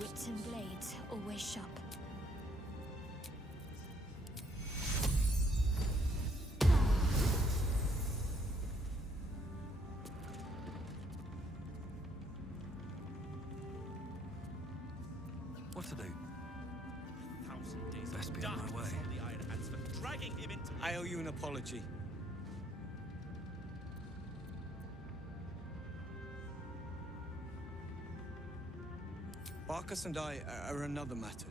wits and blades always sharp. What to do? 1,000 days Best of be on my darkness way. on the Iron Hands for dragging him into... I owe you an apology. Barkas and I are another matter.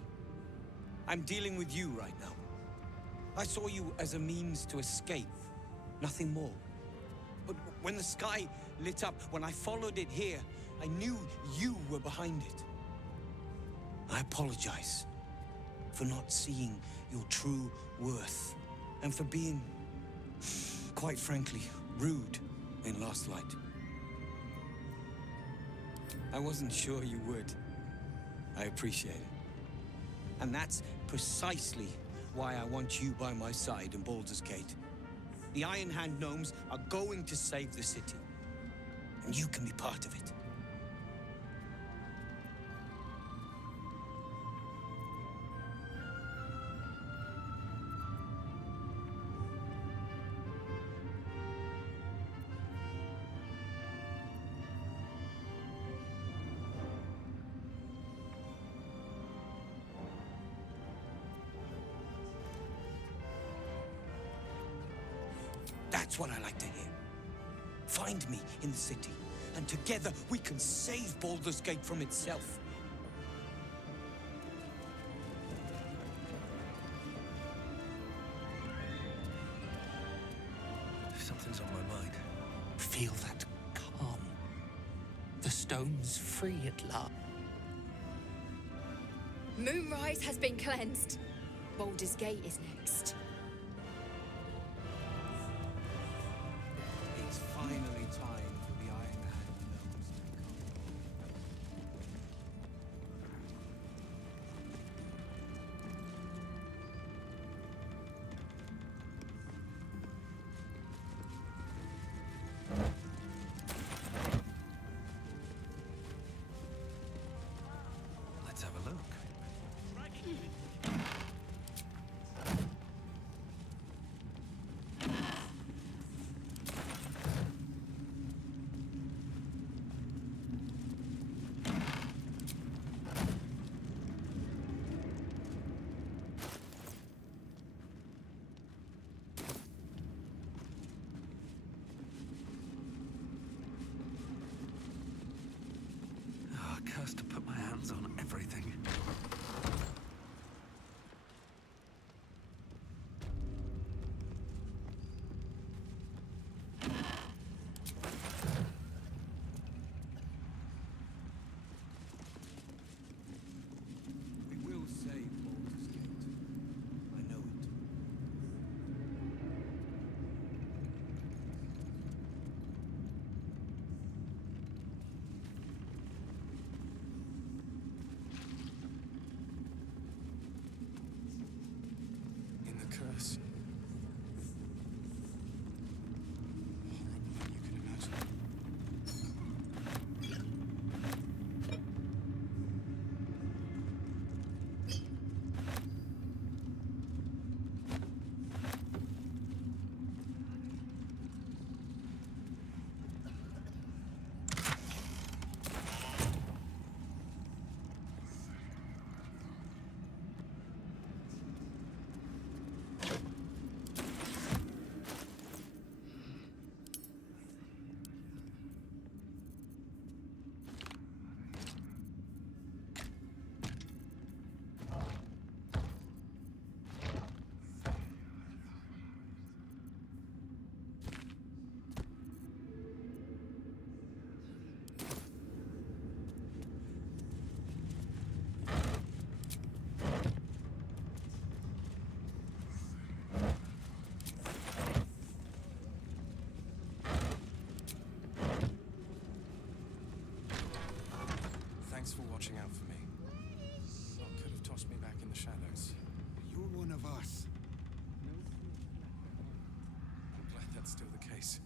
I'm dealing with you right now. I saw you as a means to escape, nothing more. But when the sky lit up, when I followed it here, I knew you were behind it. I apologize for not seeing your true worth and for being, quite frankly, rude in Last Light. I wasn't sure you would. I appreciate it. And that's precisely why I want you by my side in Baldur's Gate. The Iron Hand gnomes are going to save the city, and you can be part of it. That's what I like to hear. Find me in the city, and together we can save Baldur's Gate from itself. Something's on my mind. Feel that calm. The stone's free at last. Moonrise has been cleansed. Baldur's Gate is next. It's finally time for the Iron Hand gnomes to Let's have a look. Oh, cursed to put my hands on everything. We will save Baldur's Gate. I know it. In the curse. Horrible than you can imagine. Thanks for watching out for me. What could have tossed me back in the shadows? You're one of us. I'm glad that's still the case.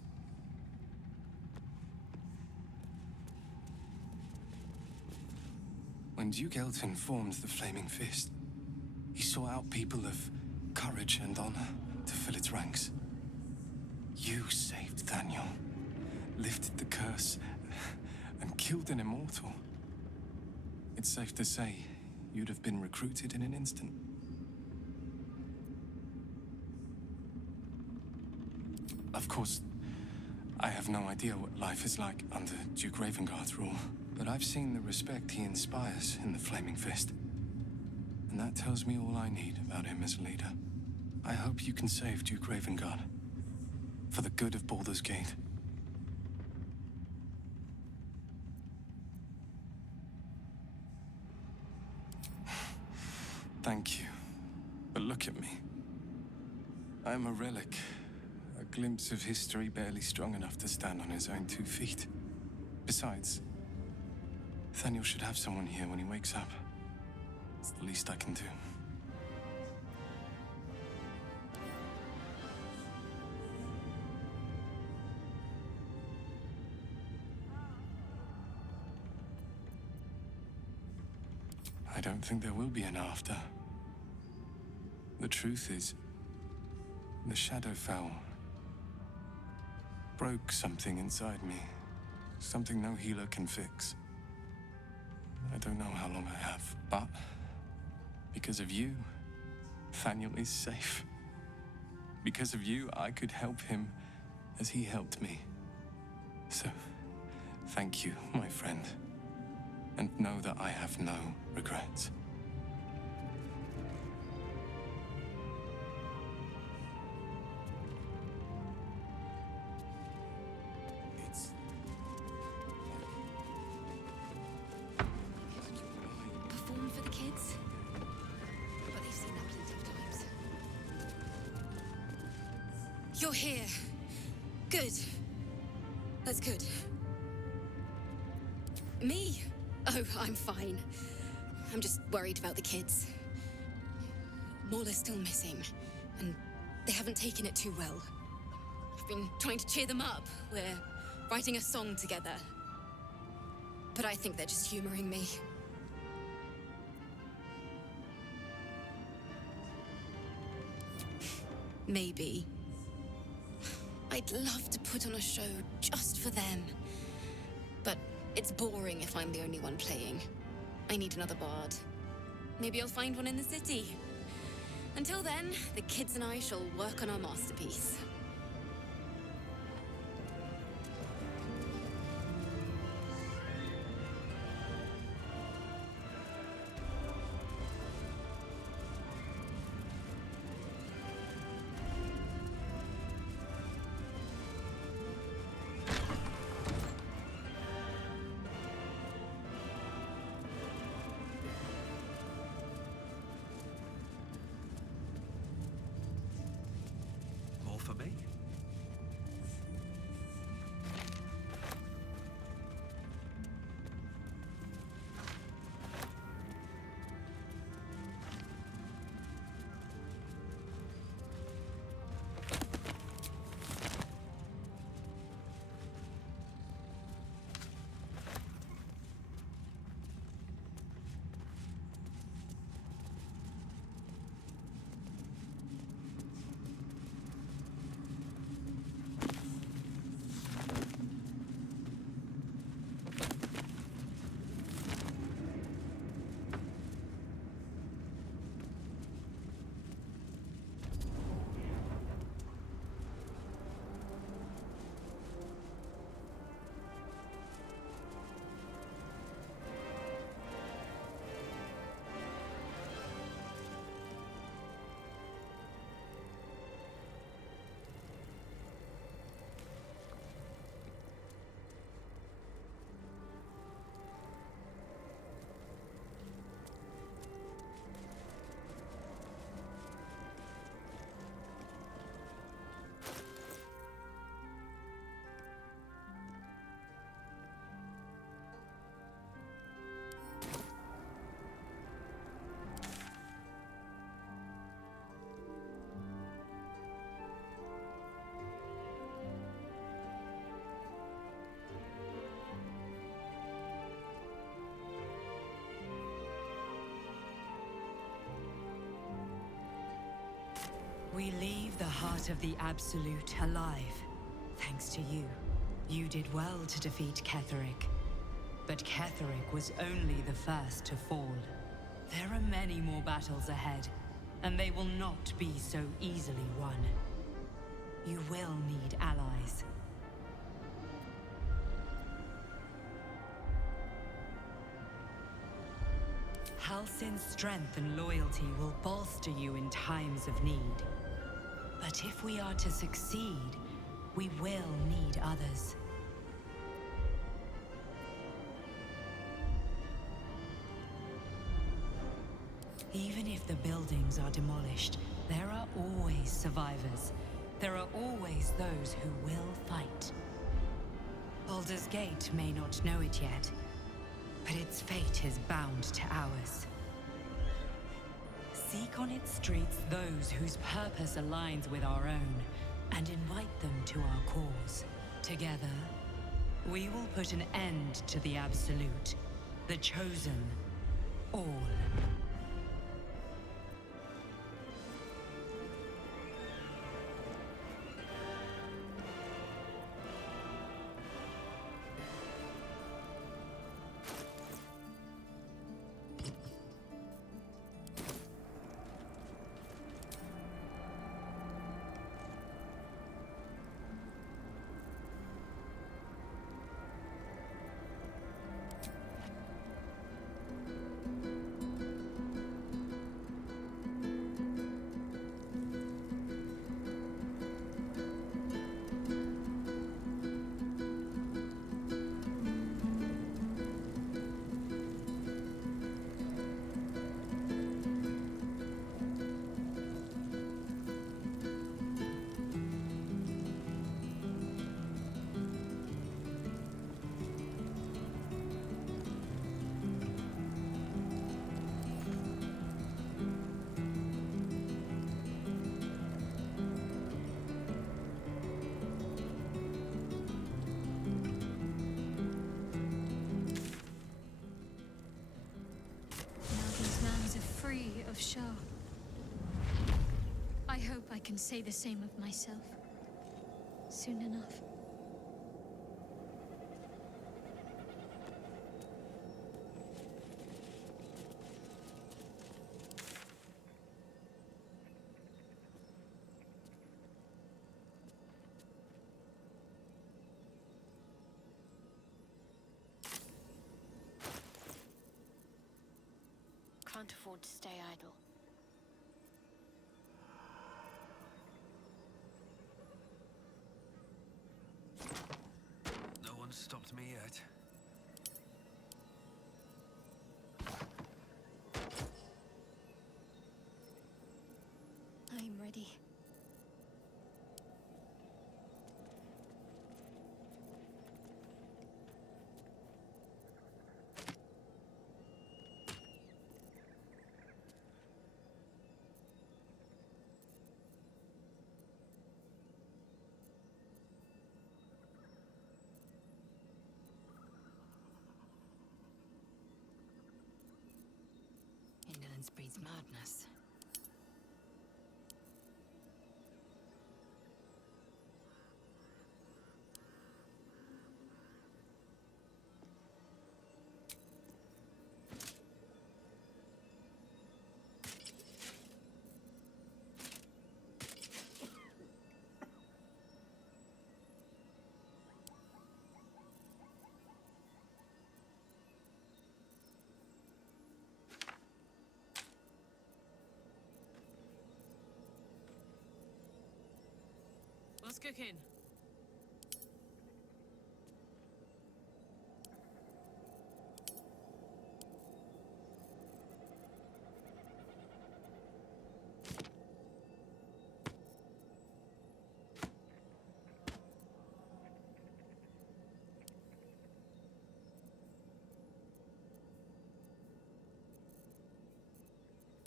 My When Duke Elton formed the Flaming Fist, he sought out people of courage and honor to fill its ranks. You saved Thaniel, lifted the curse, and killed an immortal. It's safe to say you'd have been recruited in an instant. Of course, I have no idea what life is like under Duke Ravengard's rule, but I've seen the respect he inspires in the Flaming Fist. And that tells me all I need about him as a leader. I hope you can save Duke Ravengard, for the good of Baldur's Gate. Thank you. But look at me. I'm a relic. A glimpse of history barely strong enough to stand on his own 2 feet. Besides, Thaniel should have someone here when he wakes up. It's the least I can do. I don't think there will be an after. The truth is, the Shadowfell broke something inside me. Something no healer can fix. I don't know how long I have, but because of you, Thaniel is safe. Because of you, I could help him as he helped me. So, thank you, my friend. And know that I have no regrets. Perform for the kids? But they've seen that plenty of times. You're here. Good. That's good. Me? Oh, I'm fine. I'm just worried about the kids. Morla's still missing, and they haven't taken it too well. I've been trying to cheer them up. We're writing a song together. But I think they're just humoring me. Maybe. I'd love to put on a show just for them. But it's boring if I'm the only one playing. I need another bard. Maybe I'll find one in the city. Until then, the kids and I shall work on our masterpiece. More for me? We leave the heart of the Absolute alive. Thanks to you. You did well to defeat Ketheric. But Ketheric was only the first to fall. There are many more battles ahead, and they will not be so easily won. You will need allies. Halsin's strength and loyalty will bolster you in times of need. But if we are to succeed, we will need others. Even if the buildings are demolished, there are always survivors. There are always those who will fight. Baldur's Gate may not know it yet, but its fate is bound to ours. Seek on its streets those whose purpose aligns with our own, and invite them to our cause. Together, we will put an end to the Absolute, the Chosen, all. Of Shah. I hope I can say the same of myself soon enough. Can't afford to stay idle. No one's stopped me yet. I'm ready. Indolence breeds madness. What's cooking?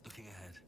Looking ahead.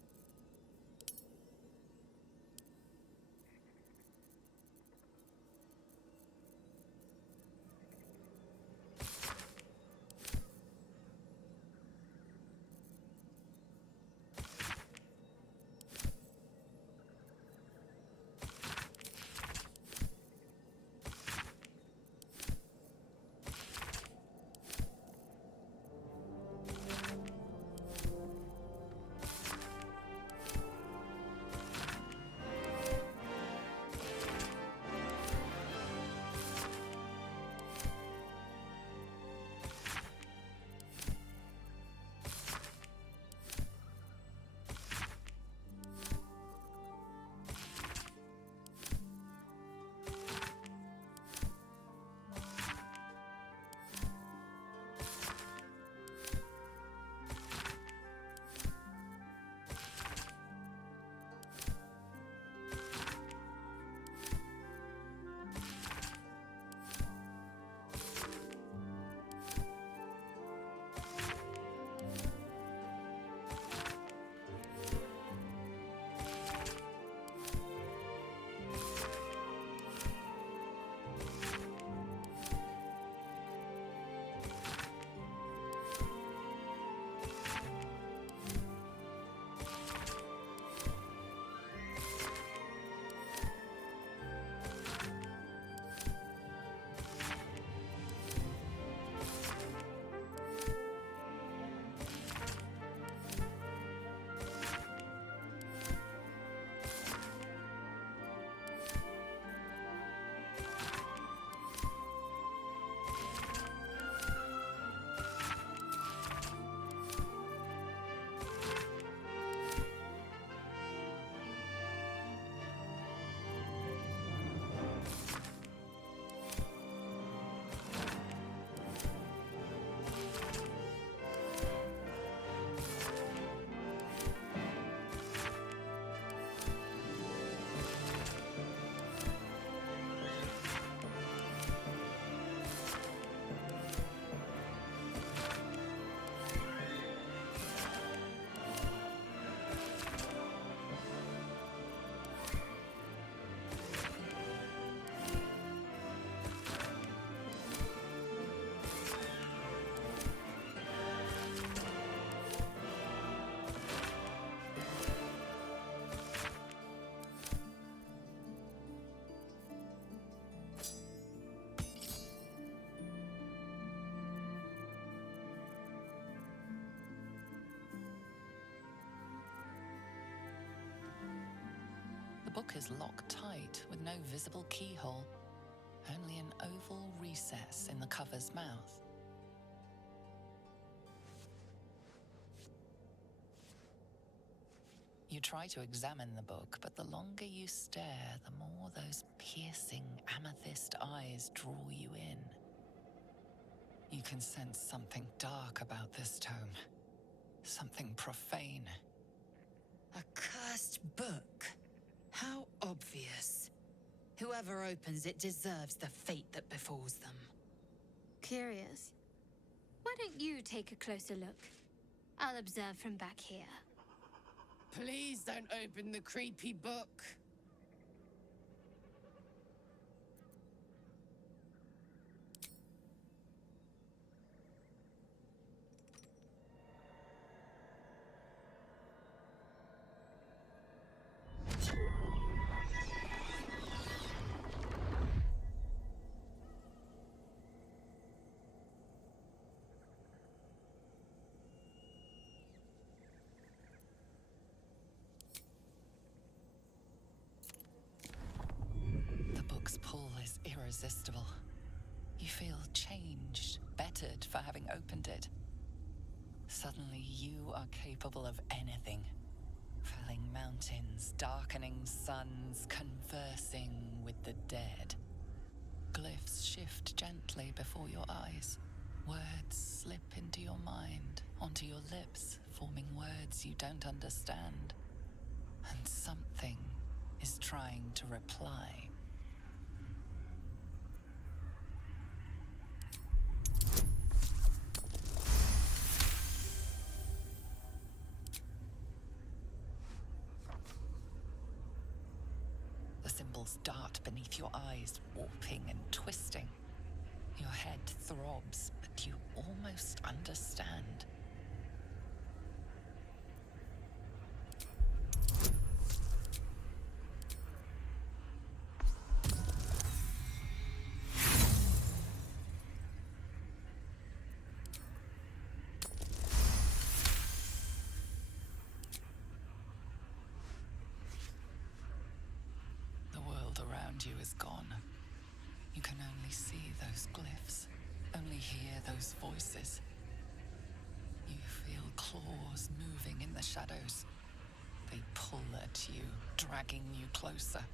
The book is locked tight with no visible keyhole, only an oval recess in the cover's mouth. You try to examine the book, but the longer you stare, the more those piercing amethyst eyes draw you in. You can sense something dark about this tome, something profane. A cursed book? How obvious. Whoever opens it deserves the fate that befalls them. Curious. Why don't you take a closer look? I'll observe from back here. Please don't open the creepy book. The book's pull is irresistible. You feel changed, bettered for having opened it. Suddenly you are capable of anything. Felling mountains, darkening suns, conversing with the dead. Glyphs shift gently before your eyes. Words slip into your mind, onto your lips, forming words you don't understand. And something is trying to reply. The symbols dart beneath your eyes, warping and twisting. Your head throbs, but you almost understand. The world around you is gone. You can only see those glyphs, only hear those voices. You feel claws moving in the shadows. They pull at you, dragging you closer.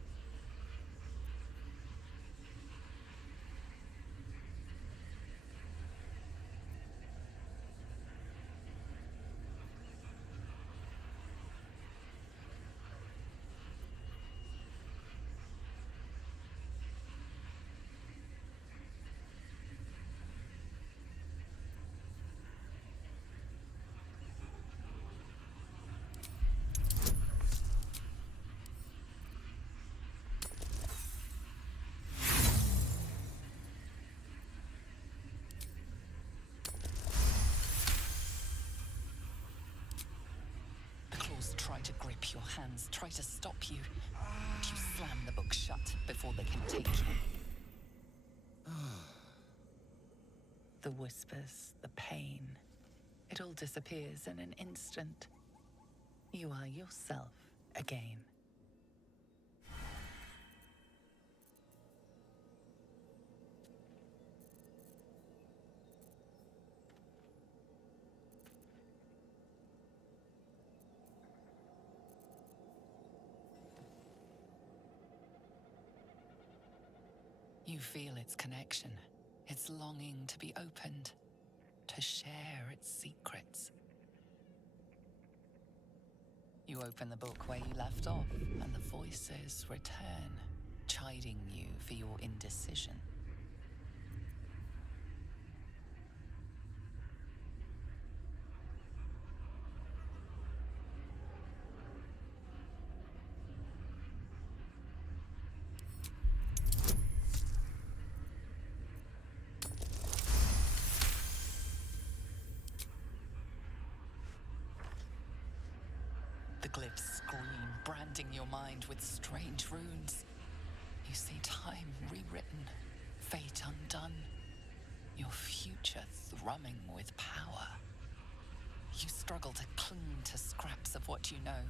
Try to grip your hands, try to stop you. But you slam the book shut before they can take you. The whispers, the pain, it all disappears in an instant. You are yourself again. You feel its connection, its longing to be opened, to share its secrets. You open the book where you left off, and the voices return, chiding you for your indecision. The glyphs scream, branding your mind with strange runes. You see time rewritten, fate undone, your future thrumming with power. You struggle to cling to scraps of what you know.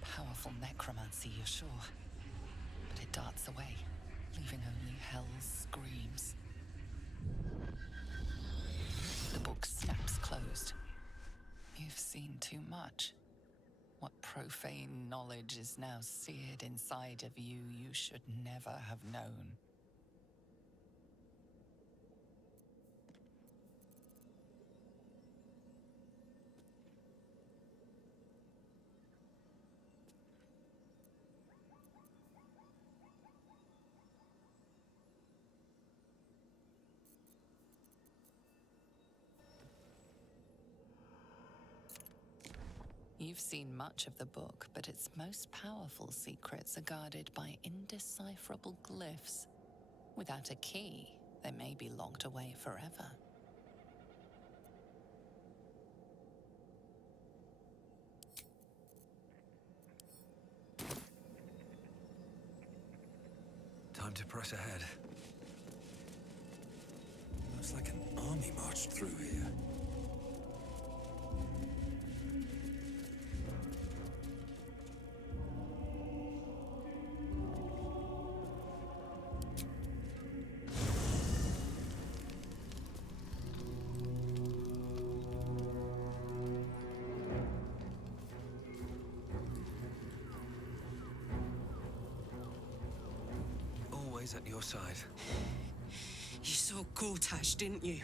Powerful necromancy, you're sure. darts away, leaving only hell's screams. The book snaps closed. You've seen too much. What profane knowledge is now seared inside of you should never have known. You've seen much of the book, but its most powerful secrets are guarded by indecipherable glyphs. Without a key, they may be locked away forever. Time to press ahead. Looks like an army marched through here. Always at your side. You saw Gortash, didn't you?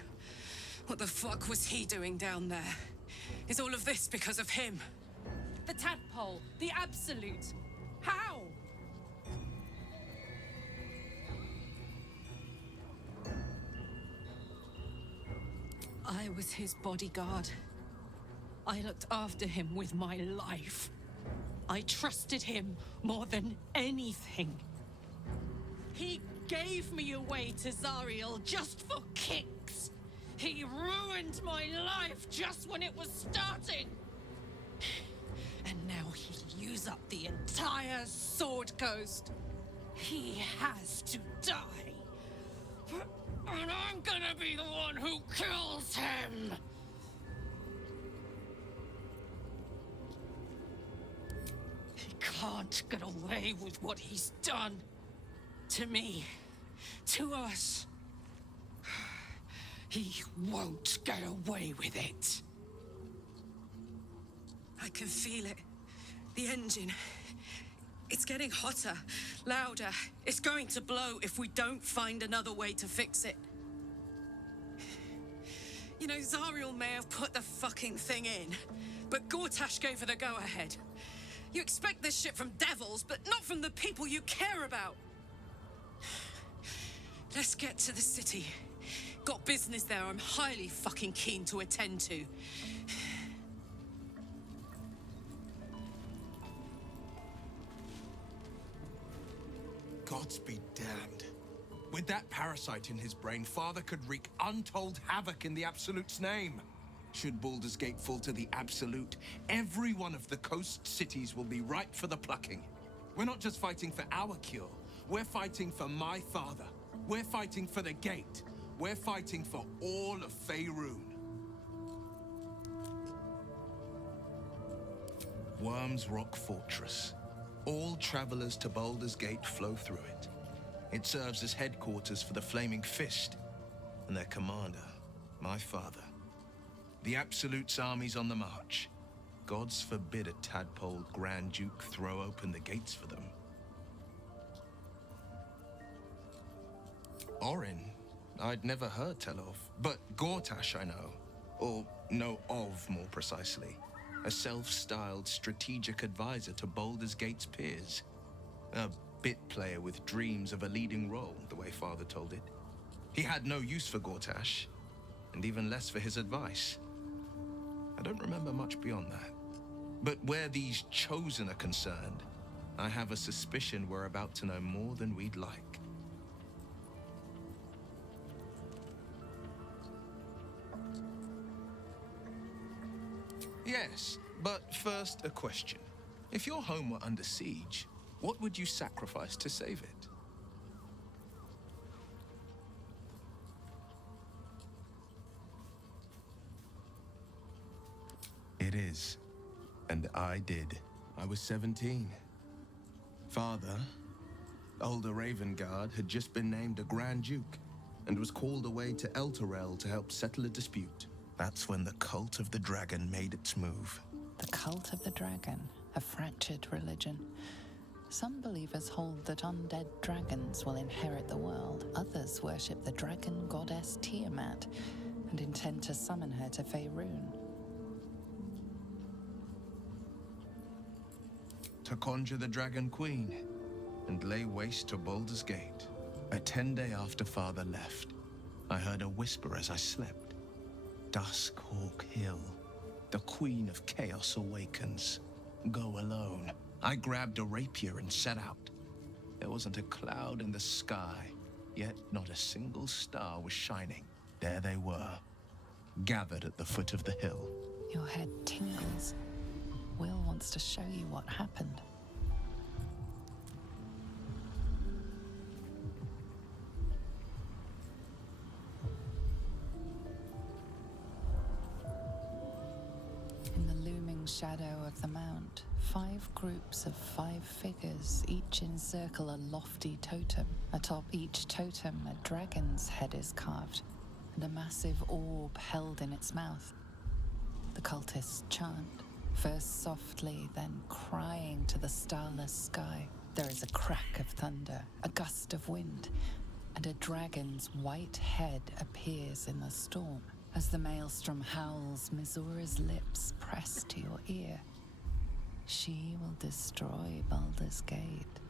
What the fuck was he doing down there? Is all of this because of him? The tadpole, the absolute. How? I was his bodyguard. I looked after him with my life. I trusted him more than anything. He gave me away to Zariel just for kicks. He ruined my life just when it was starting. And now he'll use up the entire Sword Coast. He has to die. And I'm gonna be the one who kills him. He can't get away with what he's done. To me. To us. He won't get away with it. I can feel it. The engine. It's getting hotter, louder. It's going to blow if we don't find another way to fix it. You know, Zariel may have put the fucking thing in, but Gortash gave her the go-ahead. You expect this shit from devils, but not from the people you care about. Let's get to the city. Got business there I'm highly fucking keen to attend to. Gods be damned. With that parasite in his brain, Father could wreak untold havoc in the Absolute's name. Should Baldur's Gate fall to the Absolute, every one of the coast cities will be ripe for the plucking. We're not just fighting for our cure. We're fighting for my father. We're fighting for the Gate. We're fighting for all of Faerun. Worm's Rock Fortress. All travelers to Baldur's Gate flow through it. It serves as headquarters for the Flaming Fist and their commander, my father. The Absolute's army's on the march. Gods forbid a tadpole Grand Duke throw open the gates for them. Orin, I'd never heard tell of, but Gortash I know, or know of more precisely. A self-styled strategic advisor to Baldur's Gate's peers. A bit player with dreams of a leading role, the way Father told it. He had no use for Gortash, and even less for his advice. I don't remember much beyond that. But where these Chosen are concerned, I have a suspicion we're about to know more than we'd like. Yes, but first a question. If your home were under siege, what would you sacrifice to save it? It is. And I did. I was 17. Father, Older Ravengard had just been named a Grand Duke and was called away to Elturel to help settle a dispute. That's when the Cult of the Dragon made its move. The Cult of the Dragon, a fractured religion. Some believers hold that undead dragons will inherit the world. Others worship the dragon goddess Tiamat and intend to summon her to Faerun. To conjure the Dragon Queen and lay waste to Baldur's Gate. A 10-day after Father left, I heard a whisper as I slept. Duskhawk Hill, the Queen of Chaos awakens. Go alone. I grabbed a rapier and set out. There wasn't a cloud in the sky, yet not a single star was shining. There they were, gathered at the foot of the hill. Your head tingles. Will wants to show you what happened. In the looming shadow of the mount, 5 groups of 5 figures each encircle a lofty totem. Atop each totem, a dragon's head is carved, and a massive orb held in its mouth. The cultists chant, first softly, then crying to the starless sky. There is a crack of thunder, a gust of wind, and a dragon's white head appears in the storm. As the maelstrom howls, Missoura's lips press to your ear. She will destroy Baldur's Gate.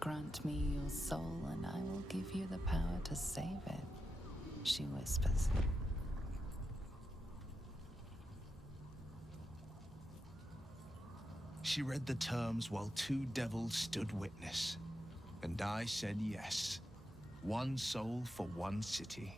Grant me your soul, and I will give you the power to save it, she whispers. She read the terms while 2 devils stood witness, and I said yes. 1 soul for 1 city.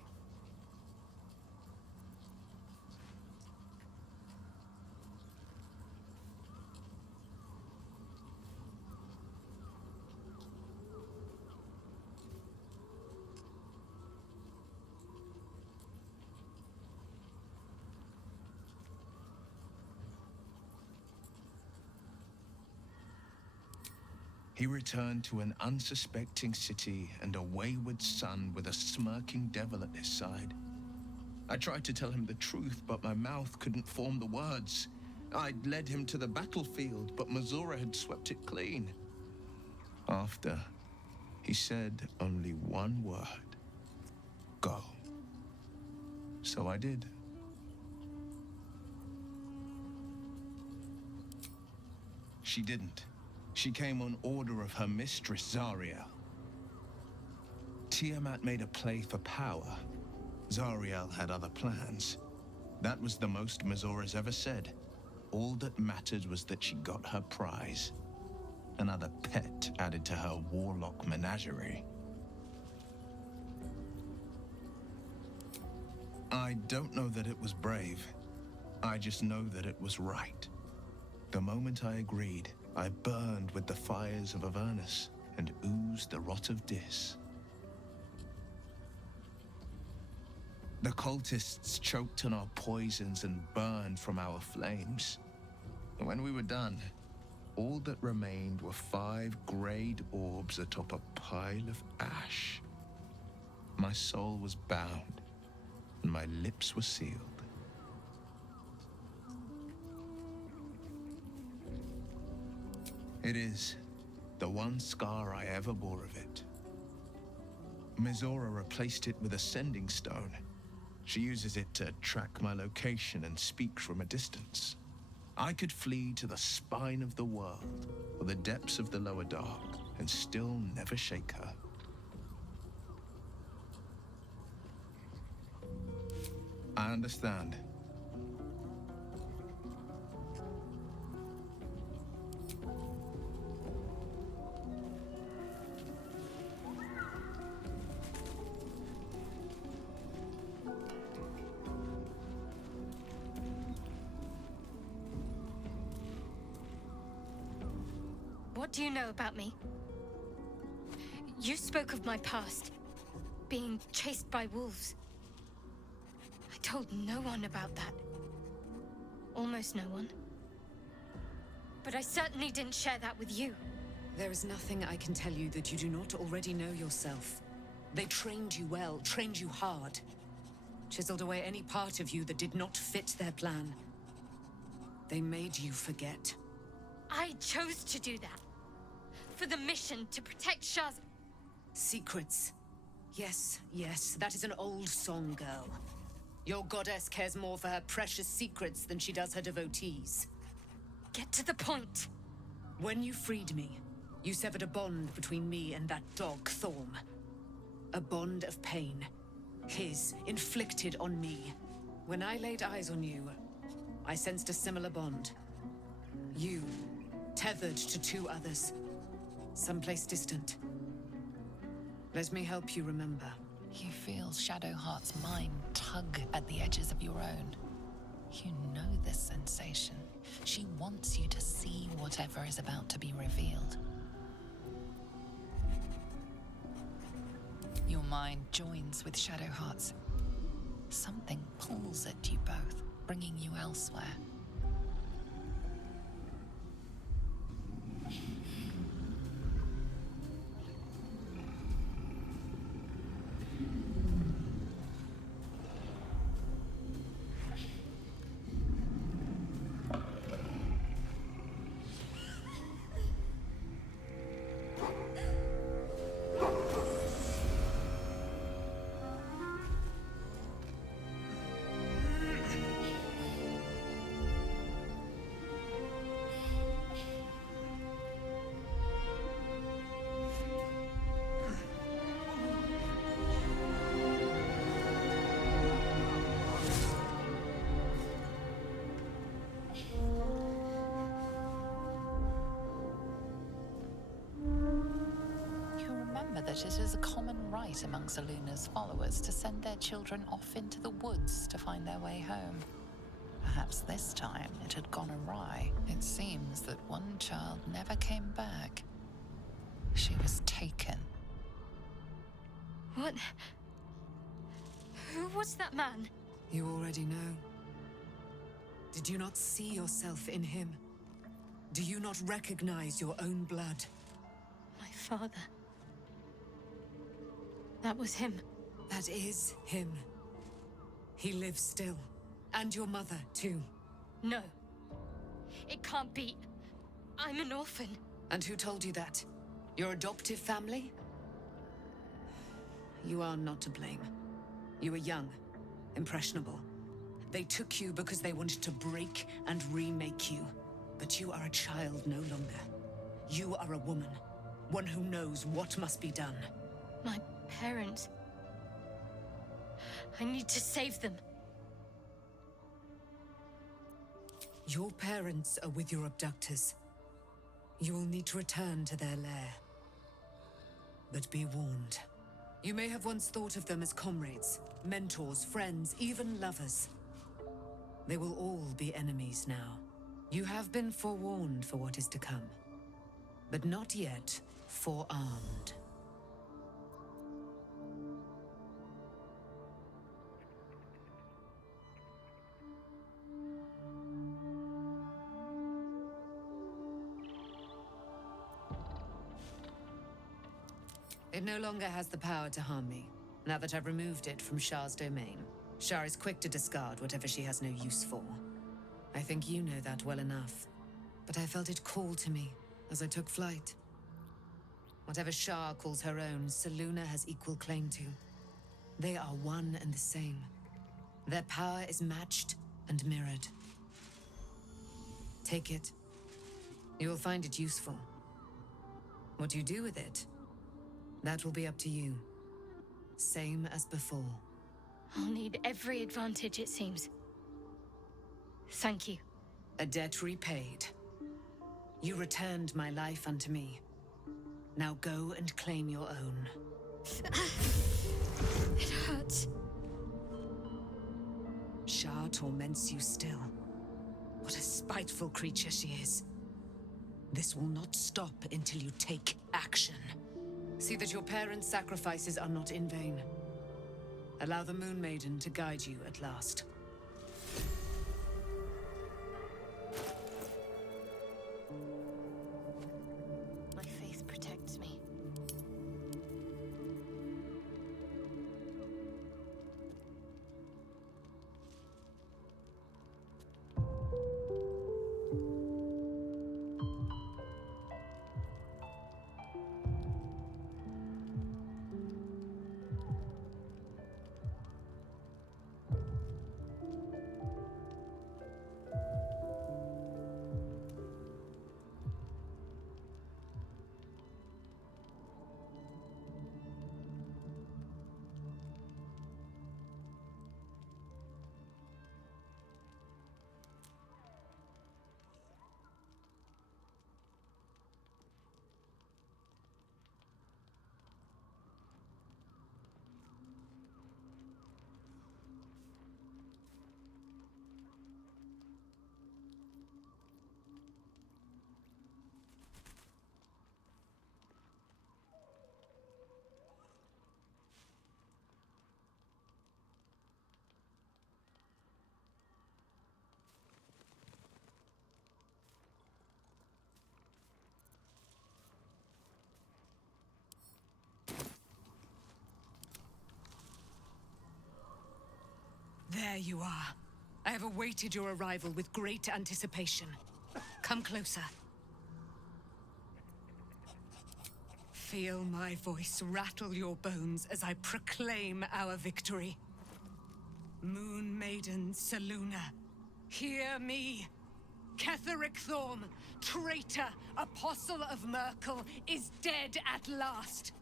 He returned to an unsuspecting city and a wayward son with a smirking devil at his side. I tried to tell him the truth, but my mouth couldn't form the words. I'd led him to the battlefield, but Missoura had swept it clean. After, he said only 1 word. Go. So I did. She didn't. She came on order of her mistress, Zariel. Tiamat made a play for power. Zariel had other plans. That was the most Missoura's ever said. All that mattered was that she got her prize. Another pet added to her warlock menagerie. I don't know that it was brave. I just know that it was right. The moment I agreed, I burned with the fires of Avernus and oozed the rot of Dis. The cultists choked on our poisons and burned from our flames. And when we were done, all that remained were 5 grayed orbs atop a pile of ash. My soul was bound, and my lips were sealed. It is the 1 scar I ever bore of it. Missoura replaced it with a sending stone. She uses it to track my location and speak from a distance. I could flee to the spine of the world or the depths of the lower dark and still never shake her. I understand. What do you know about me? You spoke of my past, being chased by wolves. I told no one about that. Almost no one. But I certainly didn't share that with you. There is nothing I can tell you that you do not already know yourself. They trained you well, trained you hard. Chiseled away any part of you that did not fit their plan. They made you forget. I chose to do that. For the mission to protect Shah's... Secrets. Yes, yes, that is an old song, girl. Your goddess cares more for her precious secrets than she does her devotees. Get to the point. When you freed me, you severed a bond between me and that dog, Thorm. A bond of pain. His, inflicted on me. When I laid eyes on you, I sensed a similar bond. You, tethered to two others. Someplace distant. Let me help you remember. You feel Shadowheart's mind tug at the edges of your own. You know this sensation. She wants you to see whatever is about to be revealed. Your mind joins with Shadowheart's. Something pulls at you both, bringing you elsewhere. That it is a common right among Zeluna's followers to send their children off into the woods to find their way home. Perhaps this time it had gone awry. It seems that one child never came back. She was taken. What? Who was that man? You already know. Did you not see yourself in him? Do you not recognize your own blood? My father. That was him. That is him. He lives still. And your mother, too. No. It can't be. I'm an orphan. And who told you that? Your adoptive family? You are not to blame. You were young, impressionable. They took you because they wanted to break and remake you. But you are a child no longer. You are a woman. One who knows what must be done. My parents. I need to save them. Your parents are with your abductors. You will need to return to their lair. But be warned. You may have once thought of them as comrades, mentors, friends, even lovers. They will all be enemies now. You have been forewarned for what is to come, but not yet forearmed. It no longer has the power to harm me, now that I've removed it from Shah's domain. Shah is quick to discard whatever she has no use for. I think you know that well enough. But I felt it call to me as I took flight. Whatever Shah calls her own, Selûne has equal claim to. They are one and the same. Their power is matched and mirrored. Take it. You will find it useful. What you do with it, that will be up to you. Same as before. I'll need every advantage, it seems. Thank you. A debt repaid. You returned my life unto me. Now go and claim your own. It hurts. Shah torments you still. What a spiteful creature she is. This will not stop until you take action. See that your parents' sacrifices are not in vain. Allow the Moon Maiden to guide you at last. My faith There you are. I have awaited your arrival with great anticipation. Come closer. Feel my voice rattle your bones as I proclaim our victory. Moon Maiden Selûne, hear me. Ketheric Thorm, traitor, apostle of Merkel, is dead at last.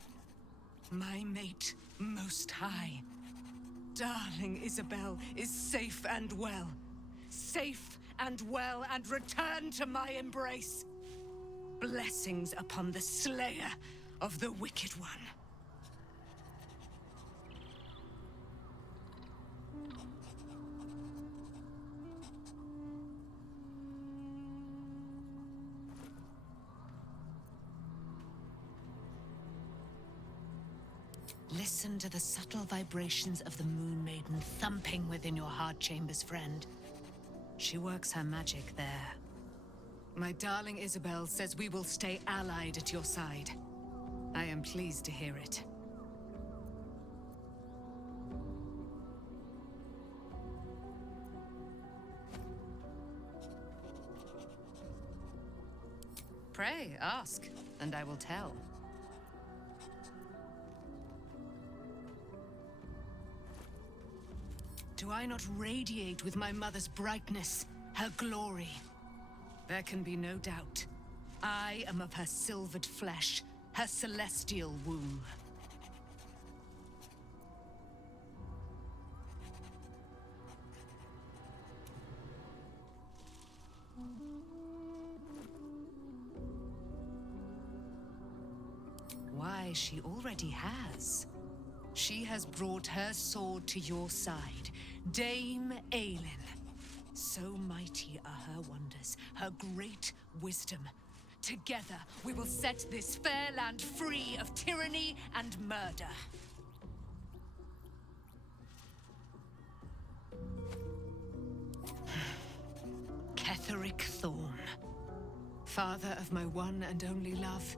My mate, Most High. Darling Isabel is safe and well. Safe and well, and returned to my embrace. Blessings upon the slayer of the Wicked One. Listen to the subtle vibrations of the Moon Maiden thumping within your heart chambers, friend. She works her magic there. My darling Isabel says we will stay allied at your side. I am pleased to hear it. Pray, ask, and I will tell. Do I not radiate with my mother's brightness, her glory? There can be no doubt. I am of her silvered flesh, her celestial womb. Why, she already has. She has brought her sword to your side, Dame Aelin. So mighty are her wonders, her great wisdom. Together, we will set this fair land free of tyranny and murder. Ketheric Thorm, father of my one and only love,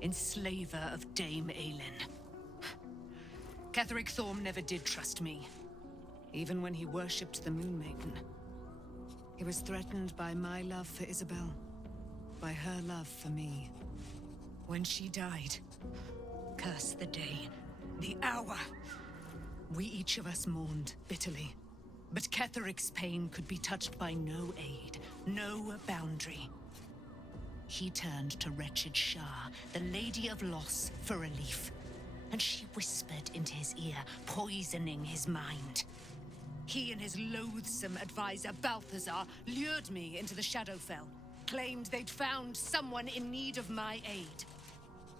enslaver of Dame Aelin. Ketheric Thorm never did trust me, even when he worshipped the Moon Maiden. He was threatened by my love for Isabel, by her love for me. When she died, curse the day, the hour. We each of us mourned bitterly, but Ketheric's pain could be touched by no aid, no boundary. He turned to wretched Shah, the Lady of Loss, for relief, and she whispered into his ear, poisoning his mind. He and his loathsome advisor, Balthazar, lured me into the Shadowfell, claimed they'd found someone in need of my aid.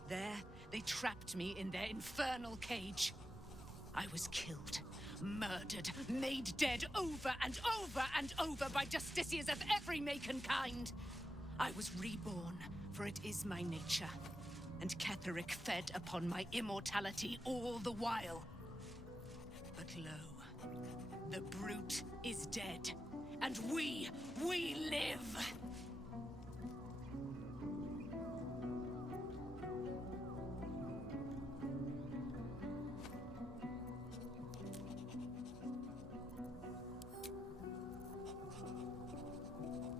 There, they trapped me in their infernal cage. I was killed, murdered, made dead over and over and over by justiciars of every make and kind. I was reborn, for it is my nature, and Ketheric fed upon my immortality all the while. But lo, the brute is dead, and we live!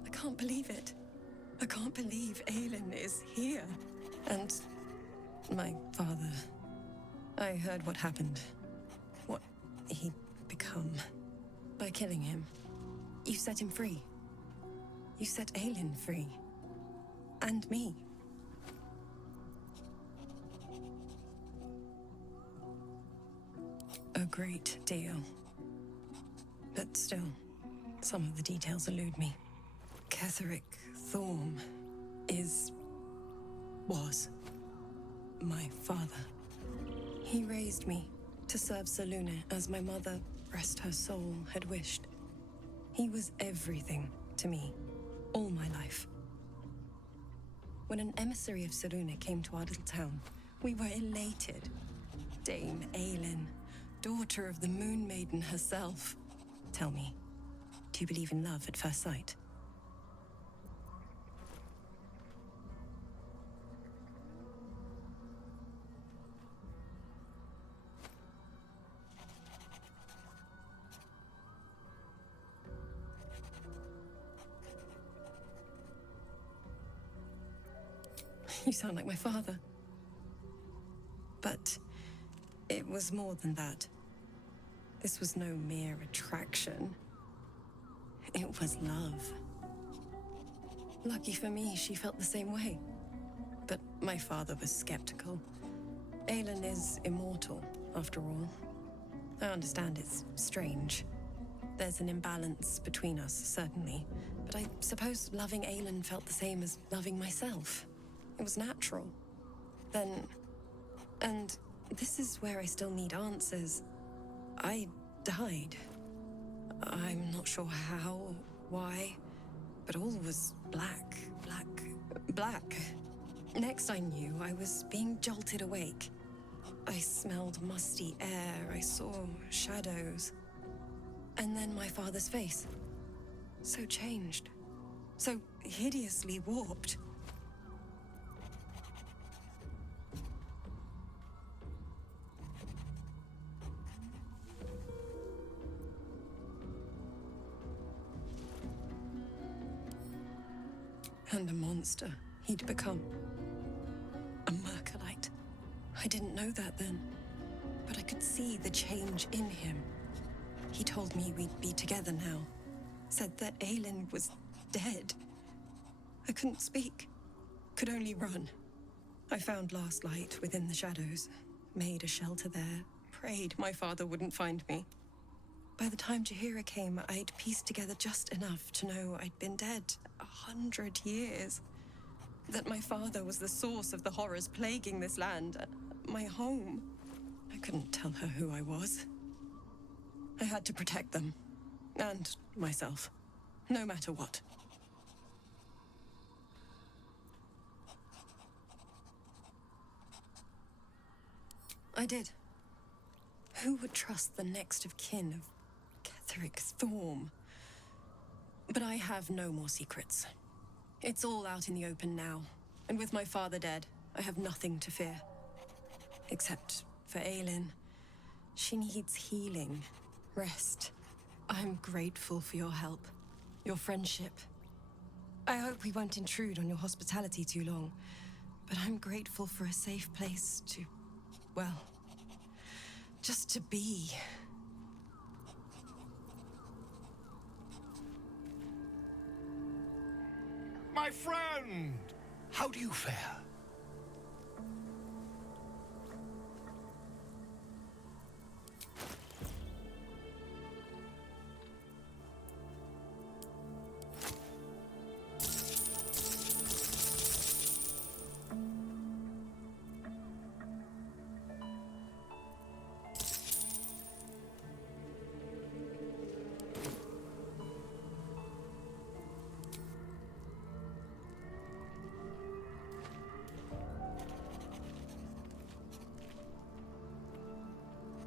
I can't believe it. I can't believe Aelin is here. And my father. I heard what happened. What he'd become. By killing him. You set him free. You set Aelin free. And me. A great deal. But still, some of the details elude me. Ketheric Thorm was my father. He raised me to serve Selûne as my mother, rest her soul, had wished. He was everything to me, all my life. When an emissary of Selûne came to our little town, we were elated. Dame Aelin, daughter of the Moon Maiden herself. Tell me, do you believe in love at first sight? You sound like my father. But it was more than that. This was no mere attraction. It was love. Lucky for me, she felt the same way. But my father was skeptical. Aelin is immortal, after all. I understand it's strange. There's an imbalance between us, certainly. But I suppose loving Aelin felt the same as loving myself. It was natural. Then... And this is where I still need answers. I died. I'm not sure how, why, but all was black. Next I knew, I was being jolted awake. I smelled musty air, I saw shadows. And then my father's face. So changed. So hideously warped. And a monster he'd become. A Mercolite. I didn't know that then, but I could see the change in him. He told me we'd be together now. Said that Aelin was dead. I couldn't speak. Could only run. I found last light within the shadows. Made a shelter there. Prayed my father wouldn't find me. By the time Jahira came, I'd pieced together just enough to know I'd been dead 100 years. That my father was the source of the horrors plaguing this land. My home. I couldn't tell her who I was. I had to protect them. And myself. No matter what. I did. Who would trust the next of kin of Ketheric Thorm? But I have no more secrets. It's all out in the open now. And with my father dead, I have nothing to fear. Except for Aelin. She needs healing. Rest. I'm grateful for your help. Your friendship. I hope we won't intrude on your hospitality too long. But I'm grateful for a safe place to... well... just to be. My friend! How do you fare?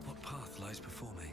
What path lies before me?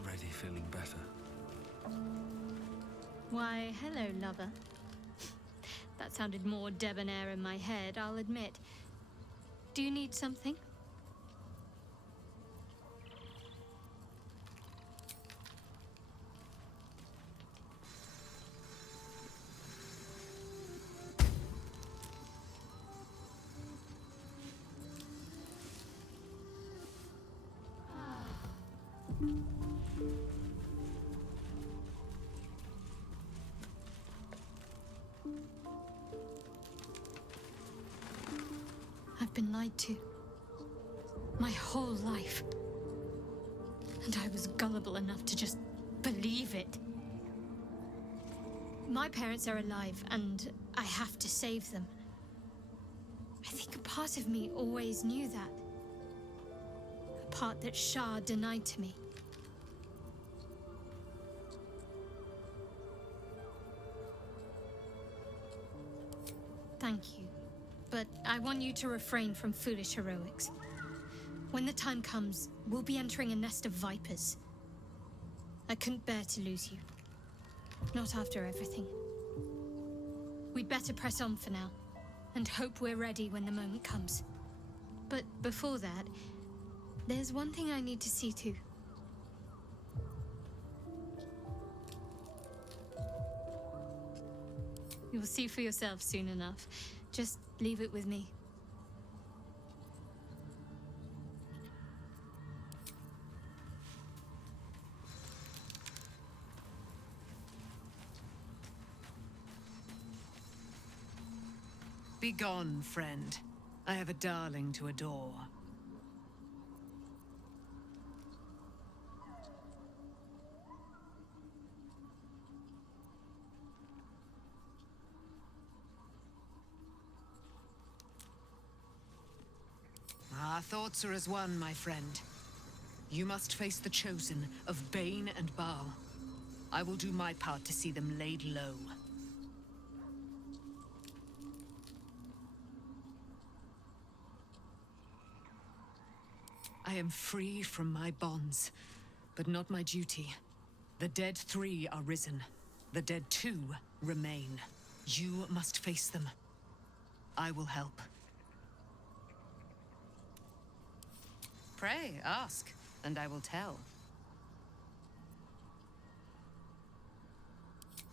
Already feeling better. Why, hello, lover. That sounded more debonair in my head, I'll admit. Do you need something? been lied to. My whole life. And I was gullible enough to just believe it. My parents are alive, and I have to save them. I think a part of me always knew that. A part that Shah denied to me. Thank you. But I want you to refrain from foolish heroics. When the time comes, we'll be entering a nest of vipers. I couldn't bear to lose you. Not after everything. We'd better press on for now, and hope we're ready when the moment comes. But before that, there's one thing I need to see to. You'll see for yourself soon enough. Just leave it with me. Begone, friend. I have a darling to adore. Our thoughts are as one, my friend. You must face the chosen of Bane and Baal. I will do my part to see them laid low. I am free from my bonds, but not my duty. The dead 3 are risen. The dead 2 remain. You must face them. I will help. Pray, ask, and I will tell.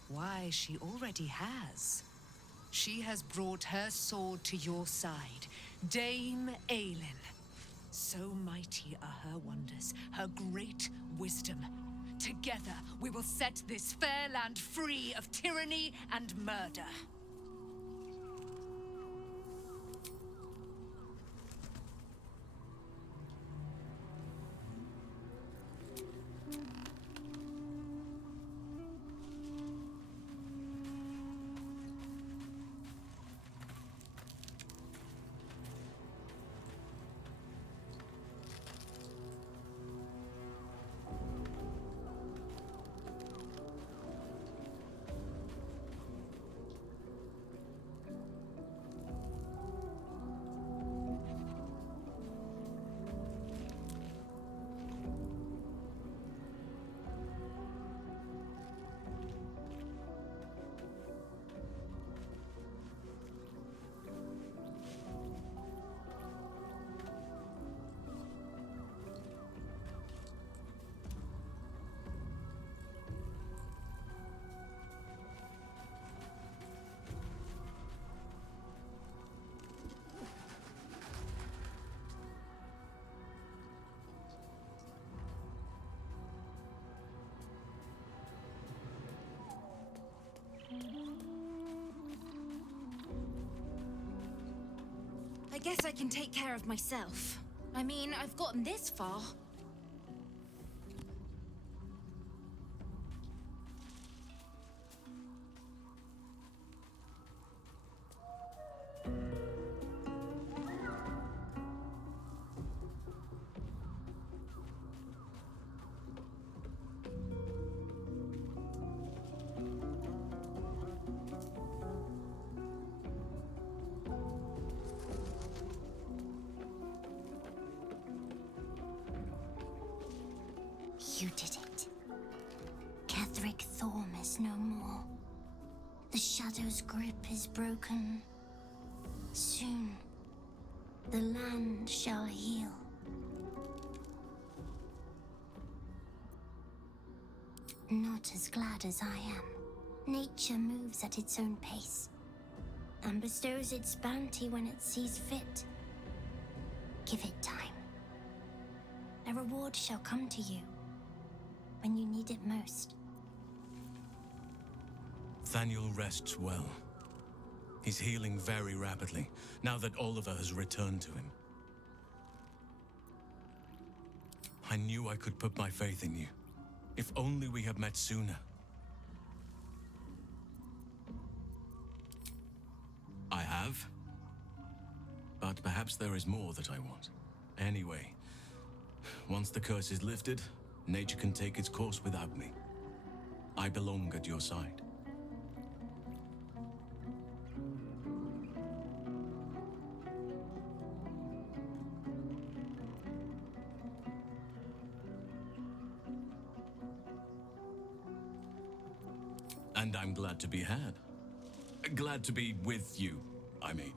Why, she already has. She has brought her sword to your side, Dame Aelin. So mighty are her wonders, her great wisdom. Together, we will set this fair land free of tyranny and murder. I guess I can take care of myself. I mean, I've gotten this far. You did it. Ketheric Thorm is no more. The Shadow's grip is broken. Soon, the land shall heal. Not as glad as I am. Nature moves at its own pace, and bestows its bounty when it sees fit. Give it time. A reward shall come to you when you need it most. Thaniel rests well. He's healing very rapidly, now that Oliver has returned to him. I knew I could put my faith in you. If only we had met sooner. I have. But perhaps there is more that I want. Anyway, once the curse is lifted, nature can take its course without me. I belong at your side. And I'm glad to be had. Glad to be with you, I mean.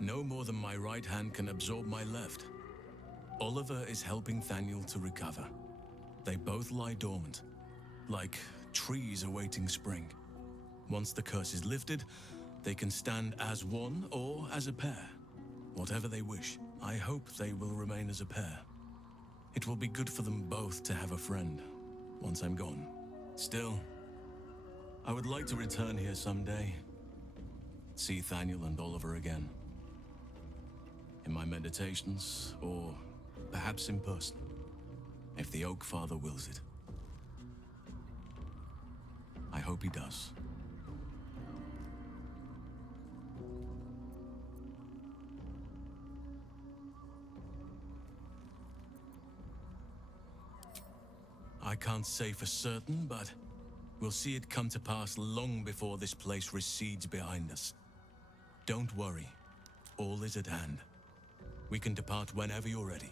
No more than my right hand can absorb my left. Oliver is helping Thaniel to recover. They both lie dormant, like trees awaiting spring. Once the curse is lifted, they can stand as one or as a pair. Whatever they wish, I hope they will remain as a pair. It will be good for them both to have a friend, once I'm gone. Still, I would like to return here someday. See Thaniel and Oliver again. In my meditations, or perhaps in person, if the Oak Father wills it. I hope he does. I can't say for certain, but we'll see it come to pass long before this place recedes behind us. Don't worry, all is at hand. We can depart whenever you're ready.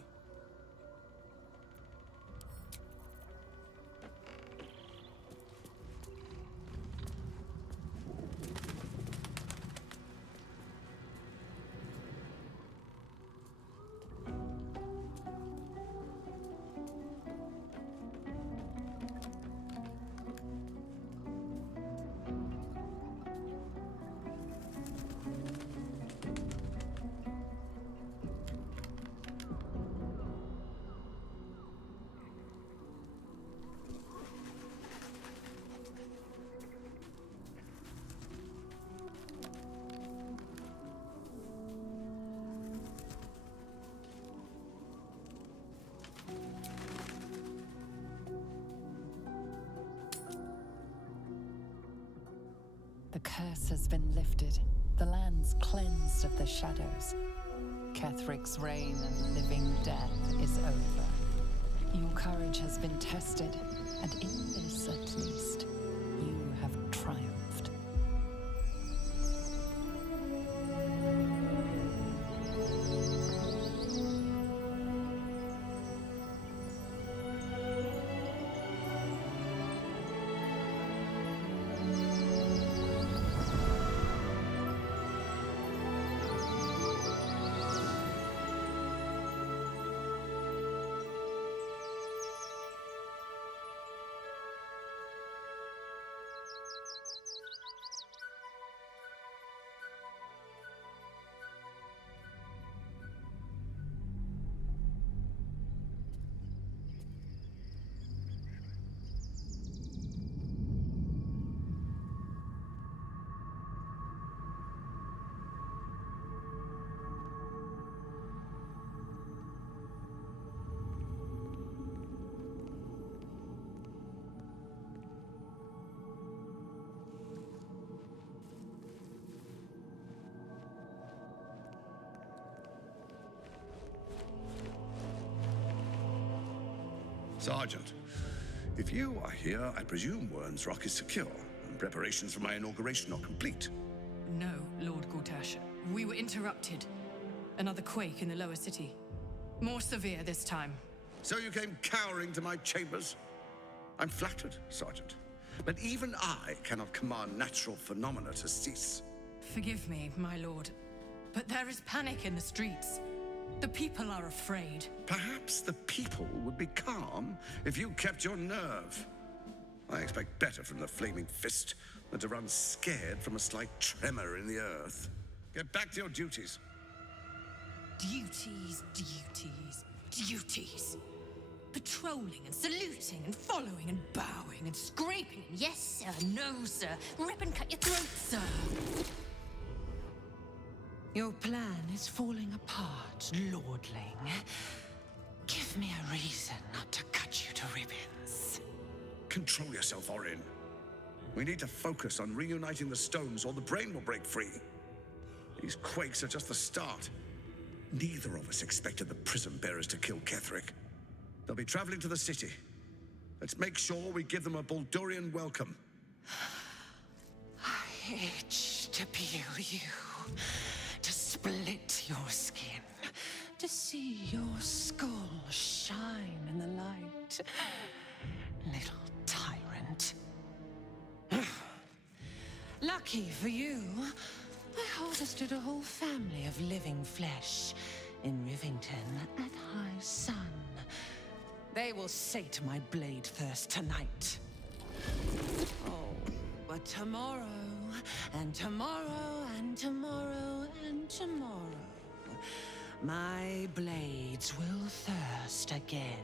The curse has been lifted. The land's cleansed of the shadows. Kethric's reign of living death is over. Your courage has been tested, and in this at least, you have triumphed. Sergeant, if you are here, I presume Wern's Rock is secure, and preparations for my inauguration are complete. No, Lord Gortash. We were interrupted. Another quake in the lower city. More severe this time. So you came cowering to my chambers? I'm flattered, Sergeant. But even I cannot command natural phenomena to cease. Forgive me, my lord, but there is panic in the streets. The people are afraid. Perhaps the people would be calm if you kept your nerve. I expect better from the Flaming Fist than to run scared from a slight tremor in the earth. Get back to your duties. Duties, duties, duties. Betrayal. controlling and saluting and following and bowing and scraping and yes sir, no sir, rip and cut your throat, sir. Your plan is falling apart, lordling. Give me a reason not to cut you to ribbons. Control yourself, Orin. We need to focus on reuniting the stones or the brain will break free. These quakes are just the start. Neither of us expected the Prism Bearers to kill Ketheric. They'll be traveling to the city. Let's make sure we give them a Baldurian welcome. I itch to peel you, to split your skin, to see your skull shine in the light. Little tyrant. Lucky for you, I harvested a whole family of living flesh in Rivington at high sun. They will sate my blade thirst tonight. Oh, but tomorrow, and tomorrow, and tomorrow, and tomorrow, my blades will thirst again.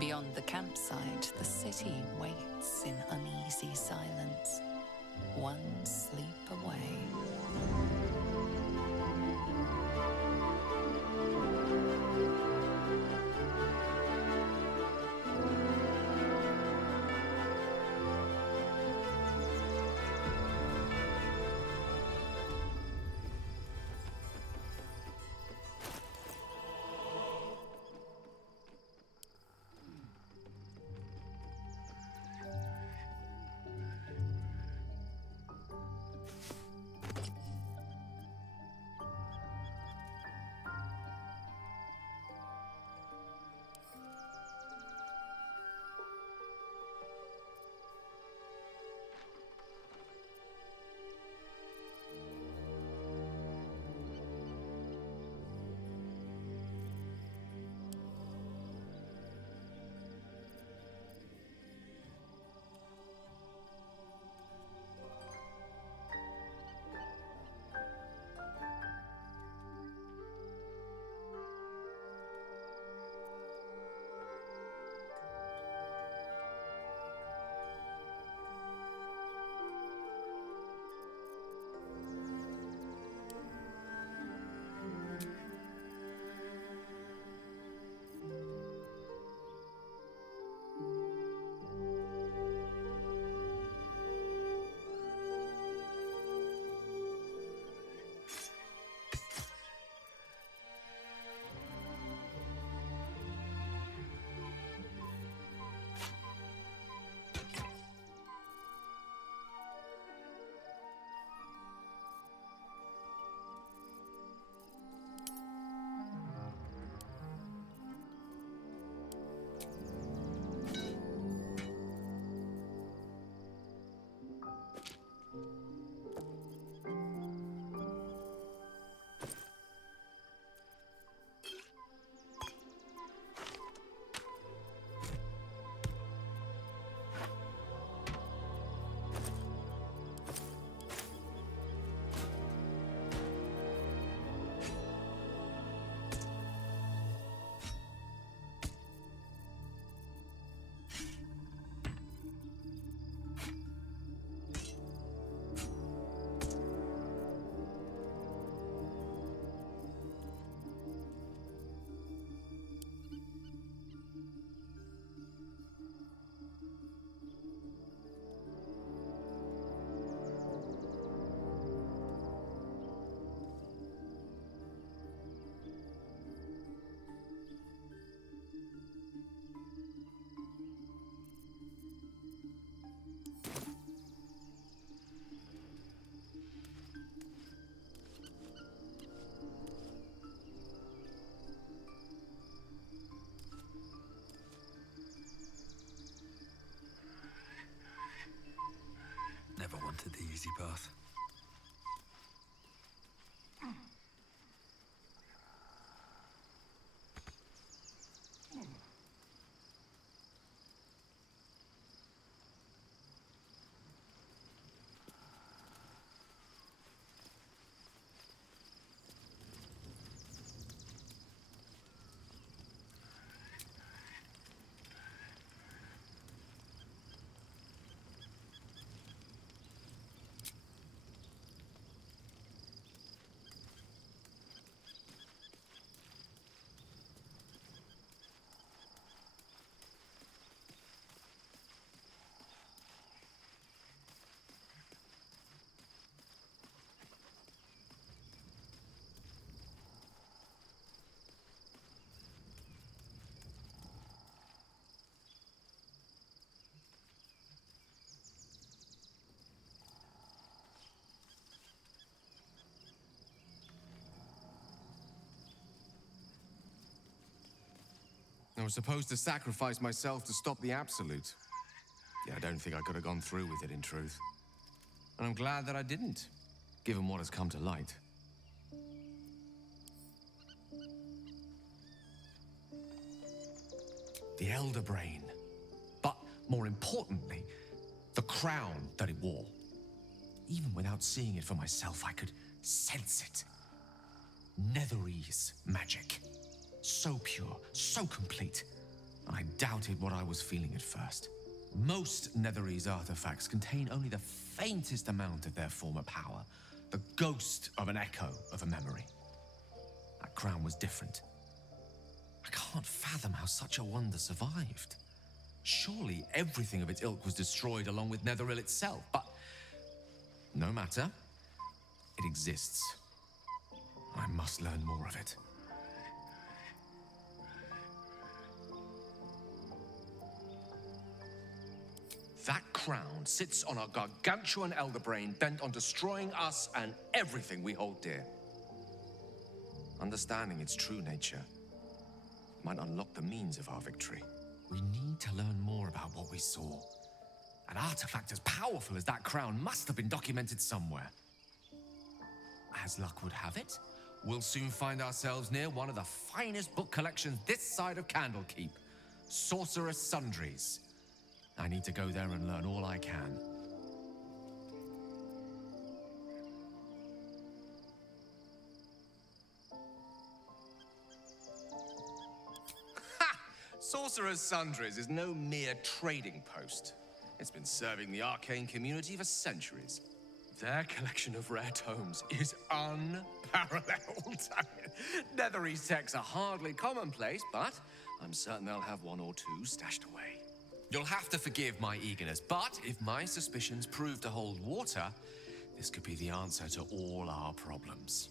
Beyond the campsite, the city waits in uneasy silence, one sleep away. I was supposed to sacrifice myself to stop the Absolute. Yeah, I don't think I could have gone through with it, in truth. And I'm glad that I didn't, given what has come to light. The Elder Brain. But more importantly, the crown that it wore. Even without seeing it for myself, I could sense it. Netherese magic. So pure, so complete. And I doubted what I was feeling at first. Most Netherese artifacts contain only the faintest amount of their former power. The ghost of an echo of a memory. That crown was different. I can't fathom how such a wonder survived. Surely everything of its ilk was destroyed along with Netheril itself, but no matter. It exists. I must learn more of it. That crown sits on a gargantuan elder brain bent on destroying us and everything we hold dear. Understanding its true nature might unlock the means of our victory. We need to learn more about what we saw. An artifact as powerful as that crown must have been documented somewhere. As luck would have it, we'll soon find ourselves near one of the finest book collections this side of Candlekeep, Sorcerous Sundries. I need to go there and learn all I can. Ha! Sorcerous Sundries is no mere trading post. It's been serving the arcane community for centuries. Their collection of rare tomes is unparalleled. Netherese texts are hardly commonplace, but I'm certain they'll have one or two stashed away. You'll have to forgive my eagerness, but if my suspicions prove to hold water, this could be the answer to all our problems.